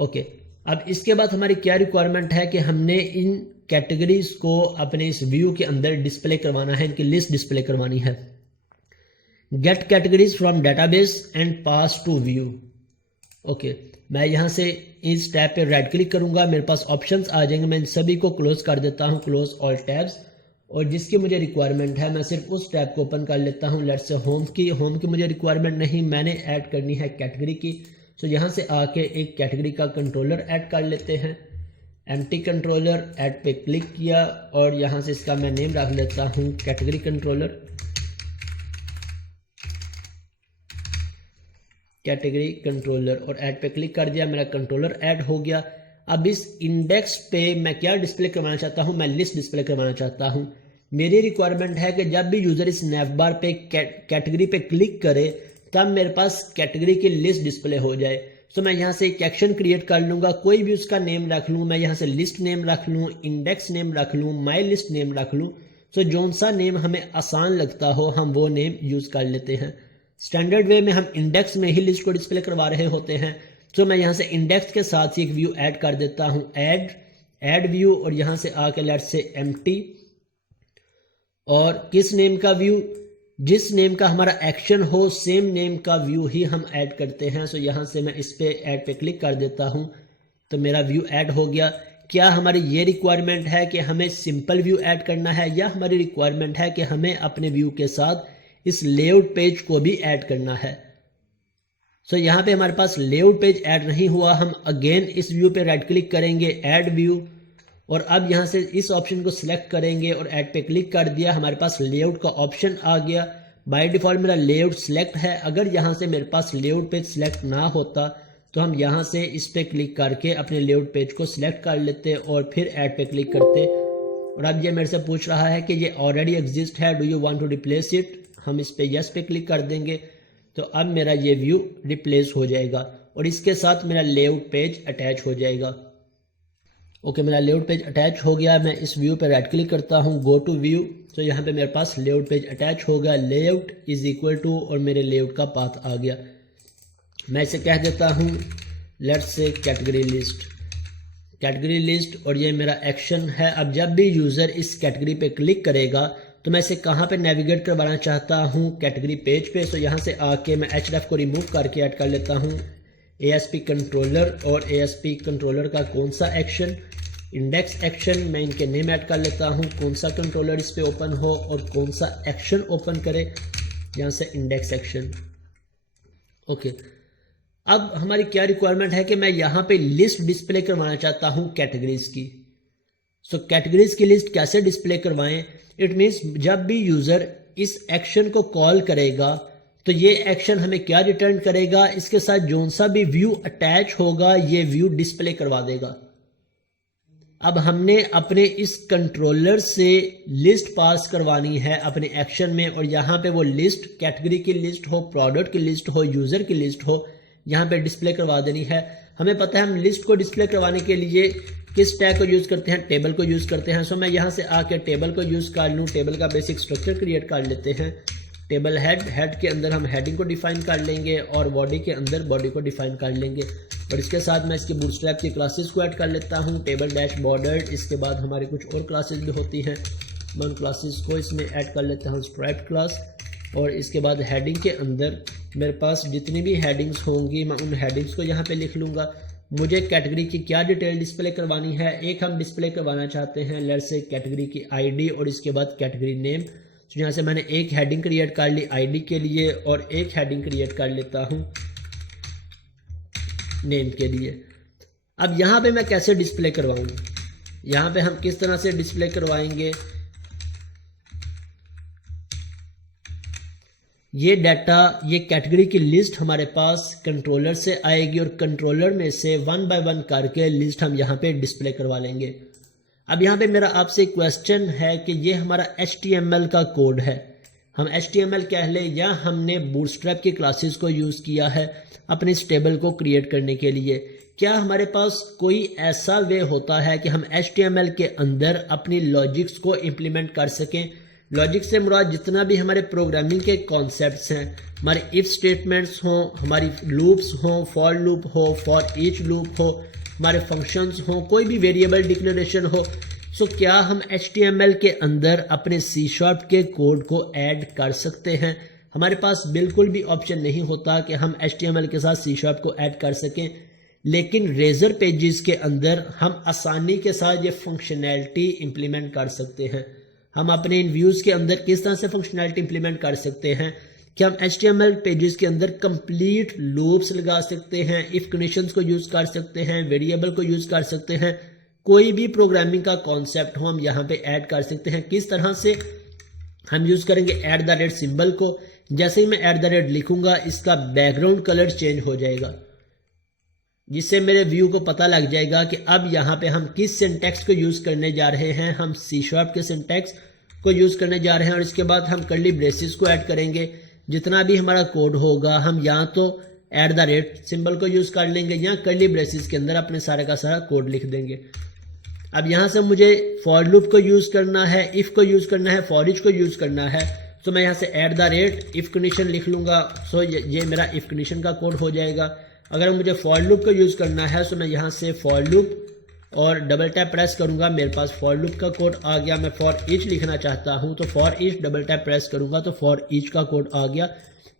Okay, अब इसके बाद हमारी क्या रिक्वायरमेंट है कि हमने इन कैटेगरीज को अपने इस व्यू के अंदर डिस्प्ले करवाना है, इनकी लिस्ट डिस्प्ले करवानी है। Get categories from database and pass to view. Okay, मैं यहाँ से इस टैब पे राइट क्लिक करूंगा, मेरे पास ऑप्शंस आ जाएंगे, मैं इन सभी को क्लोज कर देता हूँ, क्लोज ऑल टैब्स। और जिसकी मुझे रिक्वायरमेंट है मैं सिर्फ उस टैब को ओपन कर लेता हूँ। लेट्स से होम की मुझे रिक्वायरमेंट नहीं, मैंने ऐड करनी है कैटेगरी की। तो यहाँ से आके एक कैटेगरी का कंट्रोलर ऐड कर लेते हैं। एम्प्टी कंट्रोलर ऐड पे क्लिक किया और यहाँ से इसका मैं नेम रख लेता हूँ कैटेगरी कंट्रोलर। कैटेगरी कंट्रोलर और ऐड पे क्लिक कर दिया, मेरा कंट्रोलर ऐड हो गया। अब इस इंडेक्स पे मैं क्या डिस्प्ले करवाना चाहता हूँ, मैं लिस्ट डिस्प्ले करवाना चाहता हूँ। मेरी रिक्वायरमेंट है कि जब भी यूजर इस नैवबार पे कैटेगरी पे क्लिक करे तब मेरे पास कैटेगरी की लिस्ट डिस्प्ले हो जाए। तो मैं यहाँ से एक एक्शन क्रिएट कर लूँगा, कोई भी उसका नेम रख लूँ, मैं यहाँ से लिस्ट नेम रख लूँ, इंडेक्स नेम रख लूँ, माई लिस्ट नेम रख लूँ। तो जौन सा नेम हमें आसान लगता हो हम वो नेम यूज़ कर लेते हैं। स्टैंडर्ड वे में हम इंडेक्स में ही लिस्ट को डिस्प्ले करवा रहे होते हैं। तो मैं यहाँ से इंडेक्स के साथ ही एक व्यू ऐड कर देता हूँ, ऐड व्यू, और यहाँ से आके लेट्स से एम्प्टी, और किस नेम का व्यू, जिस नेम का हमारा एक्शन हो सेम नेम का व्यू ही हम ऐड करते हैं। सो यहाँ से मैं इस पे ऐड पे क्लिक कर देता हूँ तो मेरा व्यू ऐड हो गया। क्या हमारी ये रिक्वायरमेंट है कि हमें सिंपल व्यू ऐड करना है, या हमारी रिक्वायरमेंट है कि हमें अपने व्यू के साथ इस लेआउट पेज को भी ऐड करना है? सो यहाँ पे हमारे पास लेआउट पेज ऐड नहीं हुआ, हम अगेन इस व्यू पे राइट क्लिक करेंगे, ऐड व्यू, और अब यहाँ से इस ऑप्शन को सिलेक्ट करेंगे और ऐड पे क्लिक कर दिया, हमारे पास लेआउट का ऑप्शन आ गया। बाय डिफॉल्ट मेरा लेआउट सिलेक्ट है। अगर यहाँ से मेरे पास लेआउट पेज सिलेक्ट ना होता तो हम यहाँ से इस पे क्लिक करके अपने लेआउट पेज को सिलेक्ट कर लेते और फिर ऐड पे क्लिक करते। और अब ये मेरे से पूछ रहा है कि ये ऑलरेडी एग्जिस्ट है, do you want to replace it? हम इस पे यस पे क्लिक कर देंगे तो अब मेरा ये व्यू रिप्लेस हो जाएगा और इसके साथ मेरा लेआउट पेज अटैच हो जाएगा। ओके, मेरा लेआउट पेज अटैच हो गया। मैं इस व्यू पे राइट क्लिक करता हूँ, गो टू व्यू, तो यहाँ पे मेरे पास लेआउट पेज अटैच हो गया। लेआउट इज इक्वल टू और मेरे लेआउट का पाथ आ गया। मैं इसे कह देता हूँ लेट्स से कैटेगरी लिस्ट, और ये मेरा एक्शन है। अब जब भी यूज़र इस कैटेगरी पे क्लिक करेगा तो मैं इसे कहाँ पे नेविगेट करवाना चाहता हूँ, कैटेगरी पेज पे। तो यहाँ से आके मैं href को रिमूव करके ऐड कर लेता हूँ ASP कंट्रोलर, और ASP कंट्रोलर का कौन सा एक्शन, इंडेक्स एक्शन, मैं इनके नेम ऐड कर लेता हूँ, कौन सा कंट्रोलर इस पे ओपन हो और कौन सा एक्शन ओपन करे, यहाँ से इंडेक्स एक्शन। ओके, अब हमारी क्या रिक्वायरमेंट है कि मैं यहाँ पे लिस्ट डिस्प्ले करवाना चाहता हूँ कैटेगरीज की। सो कैटेगरीज की लिस्ट कैसे डिस्प्ले करवाएं? इट मीन्स जब भी यूजर इस एक्शन को कॉल करेगा तो ये एक्शन हमें क्या रिटर्न करेगा, इसके साथ जोन सा भी व्यू अटैच होगा ये व्यू डिस्प्ले करवा देगा। अब हमने अपने इस कंट्रोलर से लिस्ट पास करवानी है अपने एक्शन में, और यहाँ पे वो लिस्ट कैटेगरी की लिस्ट हो, प्रोडक्ट की लिस्ट हो, यूजर की लिस्ट हो, यहाँ पे डिस्प्ले करवा देनी है। हमें पता है हम लिस्ट को डिस्प्ले करवाने के लिए किस टैग को यूज़ करते हैं, टेबल को यूज़ करते हैं। सो मैं यहाँ से आके टेबल को यूज़ कर लूँ, टेबल का बेसिक स्ट्रक्चर क्रिएट कर लेते हैं। टेबल हेड के अंदर हम हेडिंग को डिफाइन कर लेंगे और बॉडी के अंदर बॉडी को डिफाइन कर लेंगे, और इसके साथ मैं इसके बूटस्ट्रैप की क्लासेस को ऐड कर लेता हूँ, टेबल डैश बॉर्डर्ड। इसके बाद हमारे कुछ और क्लासेस भी होती हैं, मैं उन क्लासेस को इसमें ऐड कर लेता हूँ, स्ट्राइप क्लास। और इसके बाद हेडिंग के अंदर मेरे पास जितनी भी हेडिंग्स होंगी मैं उन हेडिंग्स को यहाँ पे लिख लूँगा। मुझे कैटेगरी की क्या डिटेल डिस्प्ले करवानी है, एक हम डिस्प्ले करवाना चाहते हैं लेट्स से कैटेगरी की आईडी और इसके बाद कैटेगरी नेम। तो यहाँ से मैंने एक हेडिंग क्रिएट कर ली आईडी के लिए और एक हेडिंग क्रिएट कर लेता हूँ नेम के लिए। अब यहाँ पे मैं कैसे डिस्प्ले करवाऊँ, यहाँ पे हम किस तरह से डिस्प्ले करवाएंगे, ये डाटा, ये कैटेगरी की लिस्ट हमारे पास कंट्रोलर से आएगी और कंट्रोलर में से वन बाय वन करके लिस्ट हम यहाँ पे डिस्प्ले करवा लेंगे। अब यहाँ पे मेरा आपसे क्वेश्चन है कि ये हमारा HTML का कोड है, हम HTML कह ले या हमने बूटस्ट्रैप की क्लासेस को यूज़ किया है अपने इस टेबल को क्रिएट करने के लिए। क्या हमारे पास कोई ऐसा वे होता है कि हम HTML के अंदर अपनी लॉजिक्स को इम्प्लीमेंट कर सकें? लॉजिक से मुराद जितना भी हमारे प्रोग्रामिंग के कॉन्सेप्ट्स हैं, हमारे इफ स्टेटमेंट्स हों, हमारी लूप्स हों, फॉर लूप हो, फॉर ईच लूप हो, हमारे फंक्शंस हों, कोई भी वेरिएबल डिक्लेरेशन हो, सो क्या हम HTML के अंदर अपने C# के कोड को ऐड कर सकते हैं? हमारे पास बिल्कुल भी ऑप्शन नहीं होता कि हम HTML के साथ C# को ऐड कर सकें, लेकिन रेजर पेजेस के अंदर हम आसानी के साथ ये फंक्शनैलिटी इंप्लीमेंट कर सकते हैं। हम अपने इन व्यूज़ के अंदर किस तरह से फंक्शनैलिटी इंप्लीमेंट कर सकते हैं कि हम HTML पेजेस के अंदर कंप्लीट लूप्स लगा सकते हैं, इफ कंडीशंस को यूज़ कर सकते हैं, वेरिएबल को यूज़ कर सकते हैं, कोई भी प्रोग्रामिंग का कॉन्सेप्ट हो हम यहाँ पे ऐड कर सकते हैं। किस तरह से हम यूज़ करेंगे @ सिंबल को। जैसे ही मैं @ लिखूंगा इसका बैकग्राउंड कलर चेंज हो जाएगा, जिससे मेरे व्यू को पता लग जाएगा कि अब यहाँ पे हम किस सिंटैक्स को यूज़ करने जा रहे हैं। हम C# के सिंटैक्स को यूज़ करने जा रहे हैं और इसके बाद हम कर्ली ब्रेसेस को ऐड करेंगे। जितना भी हमारा कोड होगा हम या तो @ सिंबल को यूज़ कर लेंगे या कर्ली ब्रेसेस के अंदर अपने सारा का सारा कोड लिख देंगे। अब यहाँ से मुझे फॉर लूप को यूज़ करना है, इफ़ को यूज़ करना है, फॉर ईच को यूज़ करना है, तो मैं यहाँ से @ इफ़ कंडीशन लिख लूँगा। सो ये मेरा इफ़ कंडीशन का कोड हो जाएगा। अगर मुझे फॉर लूप को यूज़ करना है तो मैं यहाँ से फॉर लूप और डबल टैप प्रेस करूँगा, मेरे पास फॉर लूप का कोड आ गया। मैं फॉर ईच लिखना चाहता हूँ तो for each double tap press करूँगा तो फॉर ईच का कोड आ गया।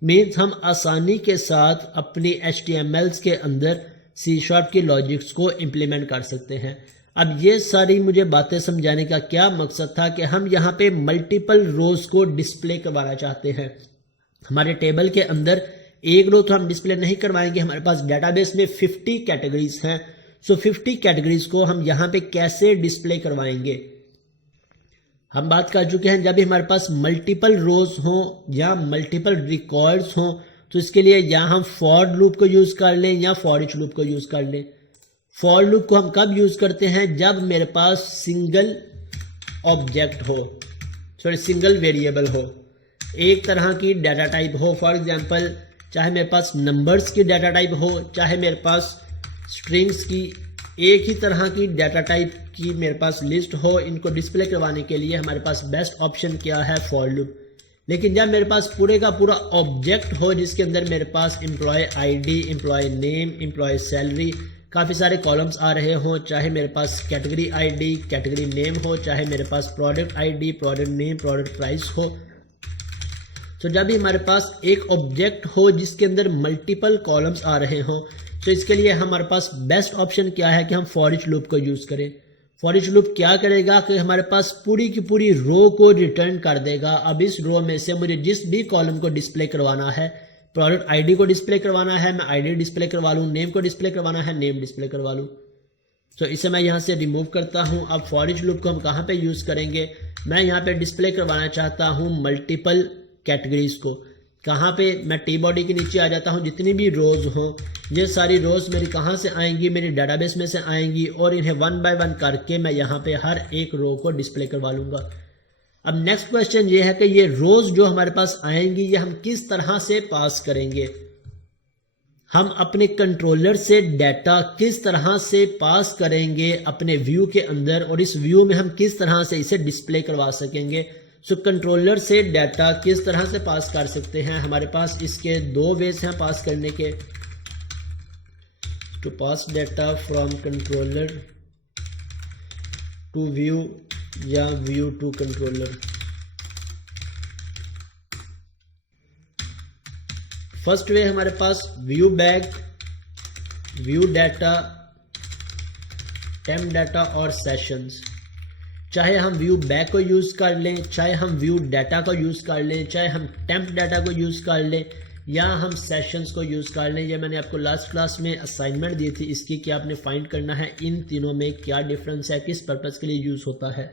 मीन्स हम आसानी के साथ अपनी HTML के अंदर C# की लॉजिक्स को इम्प्लीमेंट कर सकते हैं। अब ये सारी मुझे बातें समझाने का क्या मकसद था कि हम यहाँ पे मल्टीपल रोज को डिस्प्ले करवाना चाहते हैं। हमारे टेबल के अंदर एक रो तो हम डिस्प्ले नहीं करवाएंगे, हमारे पास डेटाबेस में 50 कैटेगरीज हैं। सो 50 कैटेगरीज को हम यहाँ पे कैसे डिस्प्ले करवाएंगे, हम बात कर चुके हैं। जब भी हमारे पास मल्टीपल रोज हों या मल्टीपल रिकॉर्ड्स हों तो इसके लिए या हम फॉर लूप को यूज़ कर लें या फॉर ईच लूप को यूज़ कर लें। फॉर लूप को हम कब यूज़ करते हैं, जब मेरे पास सिंगल ऑब्जेक्ट हो, सॉरी सिंगल वेरिएबल हो, एक तरह की डाटा टाइप हो। फॉर एग्जांपल चाहे मेरे पास नंबर्स की डाटा टाइप हो, चाहे मेरे पास स्ट्रिंग्स की, एक ही तरह की डाटा टाइप की मेरे पास लिस्ट हो, इनको डिस्प्ले करवाने के लिए हमारे पास बेस्ट ऑप्शन क्या है, फॉर लूप। लेकिन जब मेरे पास पूरे का पूरा ऑब्जेक्ट हो जिसके अंदर मेरे पास employ ID, employ name, employ salary, काफ़ी सारे कॉलम्स आ रहे हों, चाहे मेरे पास कैटेगरी ID, कैटेगरी नेम हो, चाहे मेरे पास product ID, product name, product price हो, तो जब भी हमारे पास एक ऑब्जेक्ट हो जिसके अंदर मल्टीपल कॉलम्स आ रहे हों, तो इसके लिए हमारे पास बेस्ट ऑप्शन क्या है कि हम फॉर ईच लूप को यूज़ करें। फॉर ईच लूप क्या करेगा कि हमारे पास पूरी की पूरी रो को रिटर्न कर देगा। अब इस रो में से मुझे जिस भी कॉलम को डिस्प्ले करवाना है, प्रोडक्ट ID को डिस्प्ले करवाना है, मैं ID डिस्प्ले करवा लूँ, नेम को डिस्प्ले करवाना है, नेम डिस्प्ले करवा लूँ। तो इसे मैं यहाँ से रिमूव करता हूँ। अब फॉर ईच लूप को हम कहाँ पे यूज़ करेंगे, मैं यहाँ पे डिस्प्ले करवाना चाहता हूँ मल्टीपल कैटेगरीज को। कहाँ पे, मैं टी बॉडी के नीचे आ जाता हूँ, जितनी भी रोज़ हों ये सारी रोज़ मेरी कहाँ से आएंगी, मेरी डाटाबेस में से आएंगी और इन्हें 1 बाय 1 करके मैं यहाँ पे हर एक रो को डिस्प्ले करवा लूँगा। अब नेक्स्ट क्वेश्चन ये है कि ये रोज़ जो हमारे पास आएंगी ये हम किस तरह से पास करेंगे। हम अपने कंट्रोलर से डाटा किस तरह से पास करेंगे अपने व्यू के अंदर और इस व्यू में हम किस तरह से इसे डिस्प्ले करवा सकेंगे। सो कंट्रोलर से डाटा किस तरह से पास कर सकते हैं, हमारे पास इसके 2 वेज हैं पास करने के। To pass data from controller to view या view to controller. First way हमारे पास view bag, view data, temp data और सेशंस। चाहे हम व्यू बैक को यूज़ कर लें, चाहे हम व्यू डाटा को यूज़ कर लें, चाहे हम टेम्प डाटा को यूज़ कर लें या हम सेशंस को यूज़ कर लें। ये मैंने आपको लास्ट क्लास में असाइनमेंट दी थी इसकी कि आपने फाइंड करना है इन तीनों में क्या डिफरेंस है, किस पर्पज़ के लिए यूज़ होता है।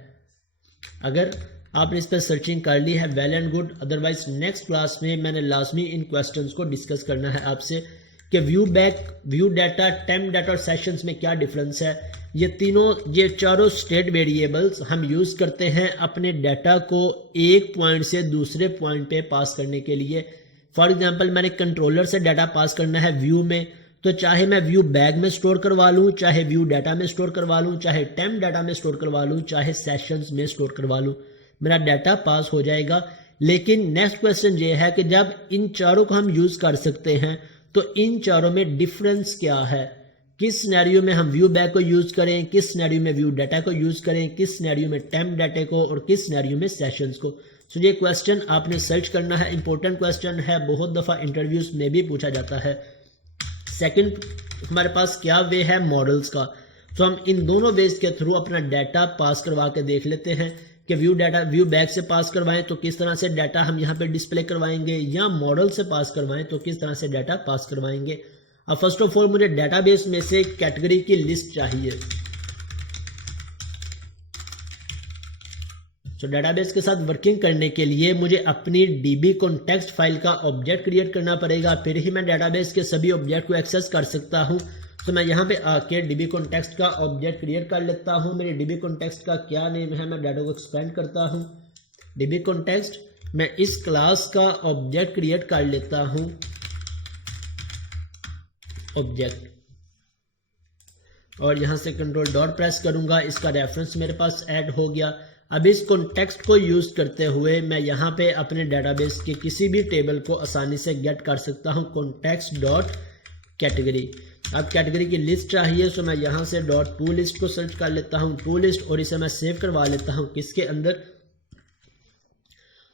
अगर आपने इस पर सर्चिंग कर ली है well and good, otherwise next class में मैंने लाजमी इन क्वेश्चंस को डिस्कस करना है आपसे कि view bag, view data, temp data और सेशंस में क्या डिफरेंस है। ये चारों स्टेट वेरिएबल्स हम यूज़ करते हैं अपने डाटा को एक पॉइंट से दूसरे पॉइंट पे पास करने के लिए। फॉर एग्जांपल मैंने कंट्रोलर से डाटा पास करना है व्यू में, तो चाहे मैं व्यू बैग में स्टोर करवा लूँ, चाहे व्यू डाटा में स्टोर करवा लूँ, चाहे टेम्प डाटा में स्टोर करवा लूँ, चाहे सेशंस में स्टोर करवा लूँ, मेरा डाटा पास हो जाएगा। लेकिन नेक्स्ट क्वेश्चन ये है कि जब इन चारों को हम यूज कर सकते हैं तो इन चारों में डिफरेंस क्या है, किस सिनेरियो में हम व्यू बैक को यूज करें, किस सिनेरियो में व्यू डाटा को यूज करें, किस सिनेरियो में टेम्प डाटा को और किस सिनेरियो में सेशंस को। सो ये क्वेश्चन आपने सर्च करना है, इंपॉर्टेंट क्वेश्चन है, बहुत दफा इंटरव्यूज में भी पूछा जाता है। सेकंड हमारे पास क्या वे है मॉडल्स का। तो हम इन दोनों वेज के थ्रू अपना डाटा पास करवा के देख लेते हैं कि व्यू बैक से पास करवाएं तो किस तरह से डाटा हम यहाँ पे डिस्प्ले करवाएंगे, या मॉडल से पास करवाएं तो किस तरह से डाटा पास करवाएंगे। अब फर्स्ट ऑफ ऑल मुझे डाटाबेस में से कैटेगरी की लिस्ट चाहिए। तो डाटाबेस के साथ वर्किंग करने के लिए मुझे अपनी डीबी कॉन्टेक्स्ट फाइल का ऑब्जेक्ट क्रिएट करना पड़ेगा, फिर ही मैं डाटाबेस के सभी ऑब्जेक्ट को एक्सेस कर सकता हूं। तो मैं यहाँ पे आके डीबी कॉन्टेक्स्ट का ऑब्जेक्ट क्रिएट कर लेता हूँ। मेरे डीबी कॉन्टेक्स्ट का क्या नेम है, मैं डाटा को एक्सपेंड करता हूँ। डीबी कॉन्टेक्स्ट, मैं इस क्लास का ऑब्जेक्ट क्रिएट कर लेता हूँ, ऑब्जेक्ट, और यहाँ से कंट्रोल डॉट प्रेस करूंगा, इसका रेफरेंस मेरे पास ऐड हो गया। अब इस कॉन्टेक्स्ट को यूज करते हुए मैं यहाँ पे अपने डाटाबेस के किसी भी टेबल को आसानी से गेट कर सकता हूँ, कॉन्टेक्स्ट डॉट कैटेगरी। अब कैटेगरी की लिस्ट चाहिए, तो मैं यहाँ से डॉट टू लिस्ट को सर्च कर लेता हूँ, टू लिस्ट, और इसे मैं सेव करवा लेता हूँ किसके अंदर।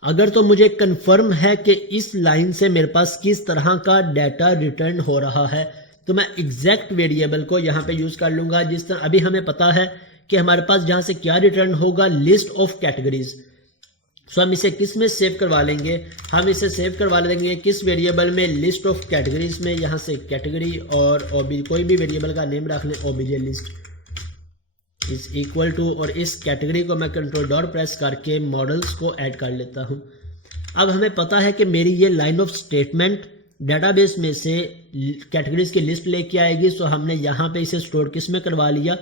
अगर तो मुझे कंफर्म है कि इस लाइन से मेरे पास किस तरह का डाटा रिटर्न हो रहा है, तो मैं एग्जैक्ट वेरिएबल को यहाँ पे यूज कर लूंगा। जिस तरह अभी हमें पता है कि हमारे पास जहां से क्या रिटर्न होगा, लिस्ट ऑफ कैटेगरीज। सो हम इसे किस में सेव करवा लेंगे, हम इसे सेव करवा लेंगे किस वेरिएबल में, लिस्ट ऑफ कैटेगरीज में। यहाँ से कैटेगरी और कोई भी वेरिएबल का नेम रख लें, OBJ list is equal to, और इस कैटेगरी को मैं कंट्रोल डॉट प्रेस करके मॉडल्स को ऐड कर लेता हूँ। अब हमें पता है कि मेरी ये लाइन ऑफ स्टेटमेंट डाटाबेस में से कैटेगरीज की लिस्ट लेके आएगी। सो हमने यहाँ पे इसे स्टोर किस में करवा लिया,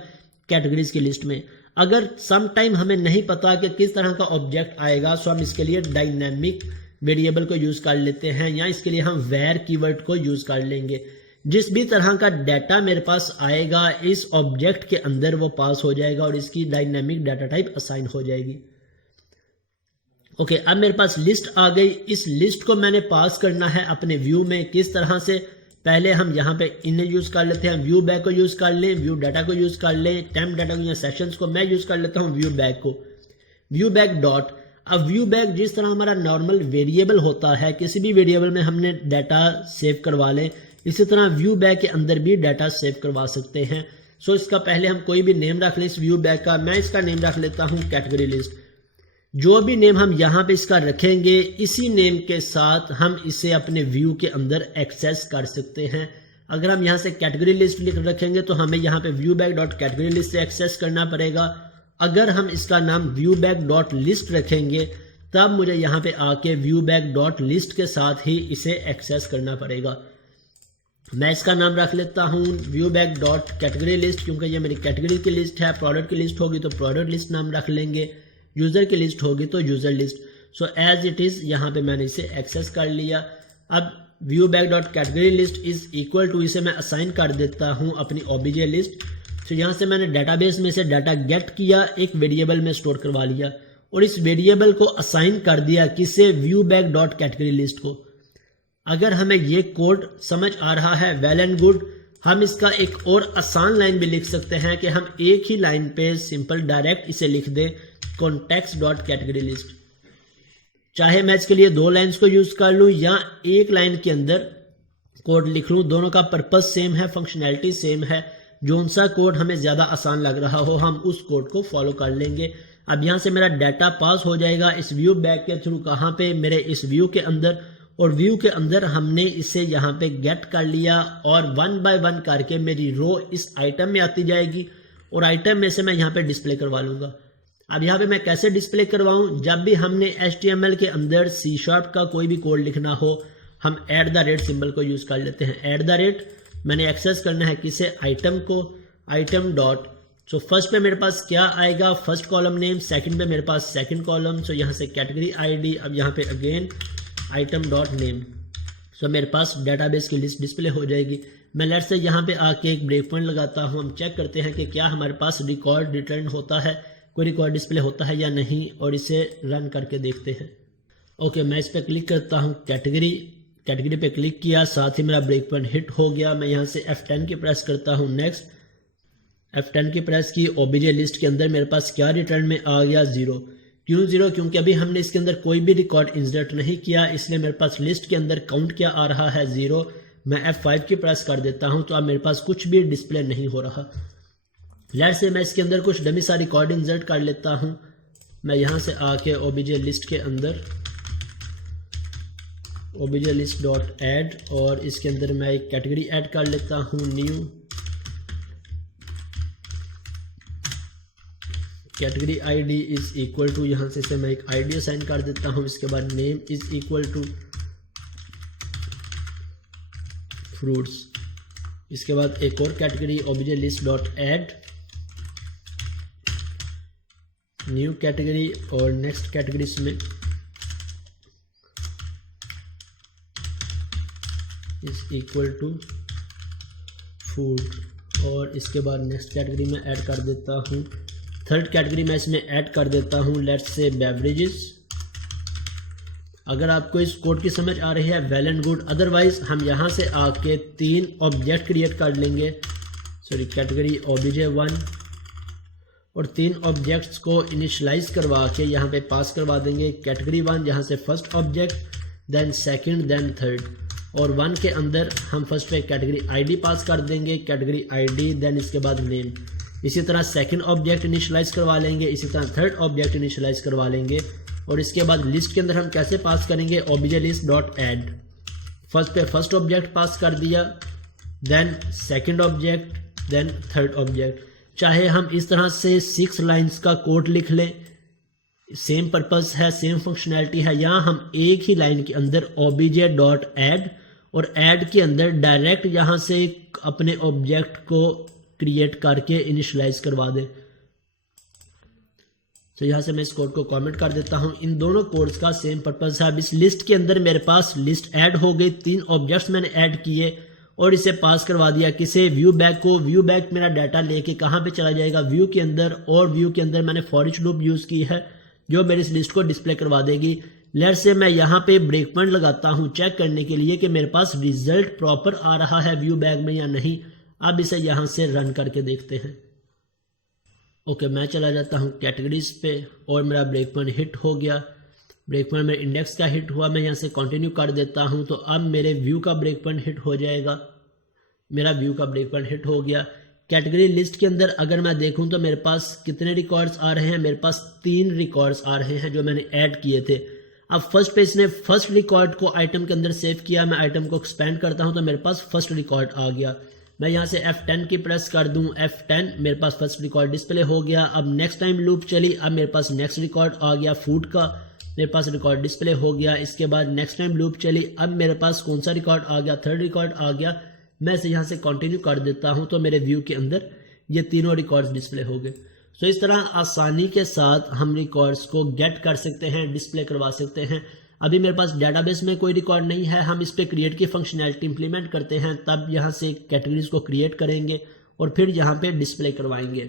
कैटेगरीज की लिस्ट में। अगर सम टाइम हमें नहीं पता कि किस तरह का ऑब्जेक्ट आएगा, सो हम इसके लिए डायनामिक वेरिएबल को यूज कर लेते हैं, या इसके लिए हम वेयर कीवर्ड को यूज कर लेंगे। जिस भी तरह का डाटा मेरे पास आएगा इस ऑब्जेक्ट के अंदर वो पास हो जाएगा और इसकी डायनामिक डाटा टाइप असाइन हो जाएगी। ओके, अब मेरे पास लिस्ट आ गई। इस लिस्ट को मैंने पास करना है अपने व्यू में किस तरह से, पहले हम यहाँ पे इन्हें यूज कर लेते हैं, व्यू बैक को यूज कर लें, व्यू डाटा को यूज कर लें, टेम्प डाटा को या सेशंस को। मैं यूज कर लेता हूँ व्यू बैक को, व्यू बैक डॉट। अब व्यू बैक जिस तरह हमारा नॉर्मल वेरिएबल होता है, किसी भी वेरिएबल में हमने डाटा सेव करवा लें, इसी तरह व्यू बैक के अंदर भी डाटा सेव करवा सकते हैं। सो इसका पहले हम कोई भी नेम रख लें इस व्यू बैक का। मैं इसका नेम रख लेता हूँ कैटेगरी लिस्ट। जो भी नेम हम यहाँ पे इसका रखेंगे, इसी नेम के साथ हम इसे अपने व्यू के अंदर एक्सेस कर सकते हैं। अगर हम यहाँ से कैटेगरी लिस्ट लिख रखेंगे तो हमें यहाँ पे view back dot category list से एक्सेस करना पड़ेगा। अगर हम इसका नाम व्यू बैक डॉट लिस्ट रखेंगे तब मुझे यहाँ पे आके व्यू बैक डॉट लिस्ट के साथ ही इसे एक्सेस करना पड़ेगा। मैं इसका नाम रख लेता हूँ view back dot category list, क्योंकि ये मेरी कैटेगरी की लिस्ट है। प्रोडक्ट की लिस्ट होगी तो प्रोडक्ट लिस्ट नाम रख लेंगे, यूजर की लिस्ट होगी तो user list. So as it is यहाँ पे मैंने इसे एक्सेस कर लिया। अब view back dot category list is equal to, इसे मैं असाइन कर देता हूँ अपनी ओबीजे लिस्ट। तो यहाँ से मैंने डाटाबेस में से डाटा गेट किया, एक वेरिएबल में स्टोर करवा लिया और इस वेरिएबल को असाइन कर दिया किसे, view back dot category list को। अगर हमें ये कोड समझ आ रहा है, वेल एंड गुड। हम इसका एक और आसान लाइन भी लिख सकते हैं कि हम एक ही लाइन पे सिंपल डायरेक्ट इसे लिख दें, कॉन्टेक्स्ट डॉट कैटेगरी लिस्ट। चाहे मैं इसके लिए दो लाइंस को यूज कर लूं या एक लाइन के अंदर कोड लिख लूं, दोनों का पर्पस सेम है, फंक्शनैलिटी सेम है। जोन सा कोड हमें ज्यादा आसान लग रहा हो हम उस कोड को फॉलो कर लेंगे। अब यहां से मेरा डाटा पास हो जाएगा इस व्यू बैक के थ्रू, कहां पे, मेरे इस व्यू के अंदर। और व्यू के अंदर हमने इसे यहाँ पे गेट कर लिया और वन बाय वन करके मेरी रो इस आइटम में आती जाएगी और आइटम में से मैं यहाँ पे डिस्प्ले करवा लूंगा। अब यहाँ पे मैं कैसे डिस्प्ले करवाऊं, जब भी हमने HTML के अंदर C# का कोई भी कोड लिखना हो, हम @ सिंबल को यूज कर लेते हैं। @ मैंने एक्सेस करना है किसे, आइटम को, आइटम डॉट। सो फर्स्ट पे मेरे पास क्या आएगा, फर्स्ट कॉलम नेम, सेकंड पे मेरे पास सेकंड कॉलम। सो यहाँ से कैटेगरी ID, अब यहाँ पे अगेन आइटम डॉट नेम। सो मेरे पास डाटाबेस की लिस्ट डिस्प्ले हो जाएगी। मैं लेट्स से यहाँ पे आके एक ब्रेक पॉइंट लगाता हूँ, हम चेक करते हैं कि क्या हमारे पास रिकॉर्ड रिटर्न होता है कोई रिकॉर्ड डिस्प्ले होता है या नहीं, और इसे रन करके देखते हैं। ओके, मैं इस पर क्लिक करता हूँ, कैटेगरी पे क्लिक किया, साथ ही मेरा ब्रेक पॉइंट हिट हो गया। मैं यहाँ से F10 की प्रेस करता हूँ, नेक्स्ट F10 की प्रेस की। ओबीजे लिस्ट के अंदर मेरे पास क्या रिटर्न में आ गया, 0। क्यों 0? क्योंकि अभी हमने इसके अंदर कोई भी रिकॉर्ड इंसर्ट नहीं किया, इसलिए मेरे पास लिस्ट के अंदर काउंट क्या आ रहा है, 0। मैं F5 की प्रेस कर देता हूँ तो अब मेरे पास कुछ भी डिस्प्ले नहीं हो रहा। लेट्स से मैं इसके अंदर कुछ डमी सा रिकॉर्ड इंसर्ट कर लेता हूँ। मैं यहाँ से आके ओबीजे लिस्ट के अंदर ओबीजे लिस्ट डॉट ऐड, और इसके अंदर मैं एक कैटेगरी ऐड कर लेता हूँ, new category ID is equal to, यहाँ से मैं एक आईडी असाइन कर देता हूँ। इसके बाद name is equal to fruits. इसके बाद एक और category OBJ list dot add, new category, और नेक्स्ट कैटेगरीज में इज इक्वल टू फूड, और इसके बाद नेक्स्ट कैटेगरी में ऐड कर देता हूँ। थर्ड कैटेगरी मैं इसमें ऐड कर देता हूँ, लेट्स से बेवरेजेस। अगर आपको इस कोड की समझ आ रही है वेल एंड गुड, अदरवाइज हम यहाँ से आके 3 ऑब्जेक्ट क्रिएट कर लेंगे, कैटेगरी ओबीजे 1, और 3 ऑब्जेक्ट्स को इनिशियलाइज करवा के यहाँ पे पास करवा देंगे। कैटेगरी 1 यहाँ से first object, then second, then third, और 1 के अंदर हम फर्स्ट पे कैटेगरी आईडी पास कर देंगे, कैटेगरी आईडी, देन इसके बाद नेम। इसी तरह सेकंड ऑब्जेक्ट इनिशियलाइज करवा लेंगे, इसी तरह थर्ड ऑब्जेक्ट इनिशियलाइज करवा लेंगे, और इसके बाद लिस्ट के अंदर हम कैसे पास करेंगे, OBJ list dot add. First पे फर्स्ट ऑब्जेक्ट पास कर दिया, then second object, then third object. चाहे हम इस तरह से 6 लाइंस का कोड लिख लें, सेम पर्पस है, सेम फंक्शनैलिटी है, या हम एक ही लाइन के अंदर ओबीजे डॉट ऐड, और ऐड के अंदर डायरेक्ट यहाँ से अपने ऑब्जेक्ट को क्रिएट करके इनिशियलाइज करवा दें। तो यहाँ से मैं इस कोड को कमेंट कर देता हूँ। इन दोनों कोड्स का सेम पर्पस है। अब इस लिस्ट के अंदर मेरे पास लिस्ट ऐड हो गई, 3 ऑब्जेक्ट्स मैंने ऐड किए और इसे पास करवा दिया किसे, व्यू बैक को। व्यू बैक मेरा डाटा लेके कहाँ पे चला जाएगा, व्यू के अंदर, और व्यू के अंदर मैंने फॉर ईच लूप यूज की है जो मेरी इस लिस्ट को डिस्प्ले करवा देगी। लेट्स से मैं यहाँ पे ब्रेक पॉइंट लगाता हूँ चेक करने के लिए कि मेरे पास रिजल्ट प्रॉपर आ रहा है व्यू बैक में या नहीं। अब इसे यहाँ से रन करके देखते हैं। ओके, मैं चला जाता हूँ कैटेगरीज पे और मेरा ब्रेक पॉइंट हिट हो गया। ब्रेक पॉइंट मेरे इंडेक्स का हिट हुआ, मैं यहाँ से कंटिन्यू कर देता हूँ तो अब मेरे व्यू का ब्रेक पॉइंट हिट हो जाएगा। मेरा व्यू का ब्रेक पॉइंट हिट हो गया। कैटेगरी लिस्ट के अंदर अगर मैं देखूं तो मेरे पास कितने रिकॉर्ड्स आ रहे हैं, मेरे पास 3 रिकॉर्ड्स आ रहे हैं जो मैंने ऐड किए थे। अब फर्स्ट पे इसने फर्स्ट रिकॉर्ड को आइटम के अंदर सेव किया, मैं आइटम को एक्सपेंड करता हूं तो मेरे पास फर्स्ट रिकॉर्ड आ गया। मैं यहाँ से F10 की प्रेस कर दूं, F10 मेरे पास फर्स्ट रिकॉर्ड डिस्प्ले हो गया। अब नेक्स्ट टाइम लूप चली, अब मेरे पास नेक्स्ट रिकॉर्ड आ गया फूड का, मेरे पास रिकॉर्ड डिस्प्ले हो गया। इसके बाद नेक्स्ट टाइम लूप चली, अब मेरे पास कौन सा रिकॉर्ड आ गया, थर्ड रिकॉर्ड आ गया। मैं इसे यहाँ से कंटिन्यू कर देता हूँ तो मेरे व्यू के अंदर ये तीनों रिकॉर्ड्स डिस्प्ले हो गए। तो इस तरह आसानी के साथ हम रिकॉर्ड्स को गेट कर सकते हैं, डिस्प्ले करवा सकते हैं। अभी मेरे पास डेटाबेस में कोई रिकॉर्ड नहीं है, हम इस पे क्रिएट की फंक्शनैलिटी इंप्लीमेंट करते हैं, तब यहाँ से कैटेगरीज को क्रिएट करेंगे और फिर यहाँ पे डिस्प्ले करवाएंगे।